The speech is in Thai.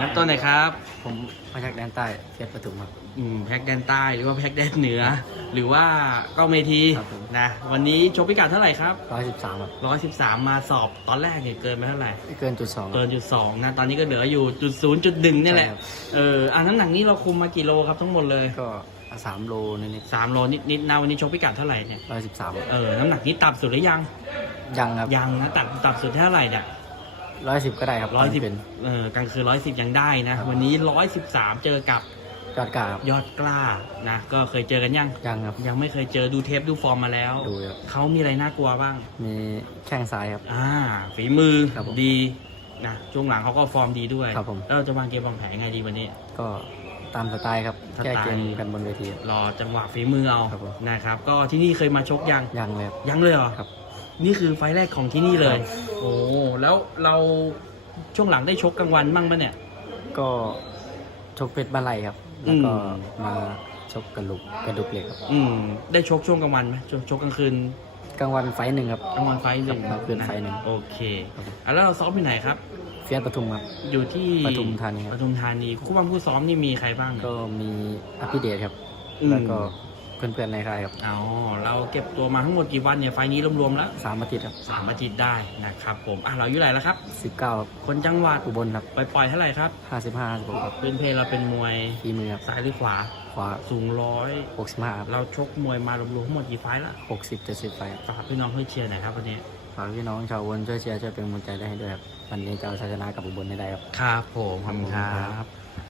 น้ำต้นไหนอยครับ ผมมาจากแดนใต้เพชรปทุมครับ อืมแพ็กแดนใต้หรือว่าแพ็กแดนเหนือ หรือว่าก็เมทีครับผม นะ วันนี้ชกพิกัดเท่าไหร่ครับ ร้อยสิบสามครับ113 มาสอบตอนแรกเนี่ยเกินไปเท่าไหร่ไม่เกินจุดสอง เกินจุดสองนะ ตอนนี้ก็เหลืออยู่จุดศูนย์จุดหนึ่งนี่ยแหละ ใช่ครับ เอออะน้ำหนักนี้เราคุมมากี่โลครับทั้งหมดเลยก็สามโลนิดสามโลนิดๆนะวันนี้ชกพิกัดเท่าไหร่เนี่ยร้อยสิบสามเออ น้ำหนักนี้ต่ำสุดหรือยัง ยังครับ ยังนะ ต่ำต่ำสุดเท่าไหร่เนี่ย ร้อยสิบก็ได้ครับร้อยสิบเป็น เออกลางคืนร้อยสิบยังได้นะ ครับ วันนี้ร้อยสิบสามเจอกับยอดกาครับยอดกล้านะ ก็เคยเจอกันยัง ยังครับ ยังไม่เคยเจอดูเทปดูฟอร์มมาแล้ว ดูครับ เขามีอะไรน่ากลัวบ้าง มีแข้งซ้ายครับ อ่า ฝีมือครับผมดีนะช่วงหลังเขาก็ฟอร์มดีด้วย ครับผม แล้วเราจะวางเกมวางแผนยังไงดีวันนี้ ก็ตามสไตล์ครับ สไตล์ แก้เกมกันบนเวทีครับ รอจังหวะฝีมือเอาครับผม นะครับ ก็ที่นี่เคยมาชกยัง ยังเลยครับ ยังเลยเหรอครับ นี่คือไฟล์แรกของที่นี่เลยครับโอ้แล้วเราช่วงหลังได้ชกกลางวันบ้างปะเนี่ย ก็ชกเพชรบ้านไรครับ แล้วก็อืมมาชกกระลุกกระดุกเหล็กครับ อืมได้ชกช่วงกลางวันไหมชกชกกลางคืนกลางวันไฟท์หนึ่งครับกลางวันไฟล์หนึ่งครับกลางคืนไฟล์หนึ่งโอเคครับผมอะแล้วเราซ้อมที่ไหนครับเฟียสปทุมครับอยู่ที่ปทุมธานีครับปทุมธานีคู่บ้างคู่ซ้อมนี่มีใครบ้างเนี่ยก็มีอภิเดชครับอืมแล้วก็ เพื่อนๆในค่ายครับอ๋อเราเก็บตัวมาทั้งหมดกี่วันเนี่ยไฟล์นี้รวมๆแล้วสามอาทิตย์ครับสามอาทิตย์ได้นะครับผมอะเราอายุไหนแล้วครับสิบเก้าคนจังหวัดอุบลครับไปปล่อยเท่าไหร่ครับห้าสิบห้าสิบหกครับเป็นเพลเราเป็นมวยฝีมือครับซ้ายหรือขวาขวาสูงร้อยหกสิบห้าครับเราชกมวยมารวมๆทั้งหมดกี่ไฟล์ละหกสิบเจ็ดสิบไปครับฝากพี่น้องให้เชียร์หน่อยครับวันนี้ฝากพี่น้องชาวอุบลช่วยเชียร์ช่วยเป็นกำลังใจได้ให้ด้วยครับวันนี้จะเอาชัยชนะกลับอุบลให้ได้ครับครับผมขอบคุณครับ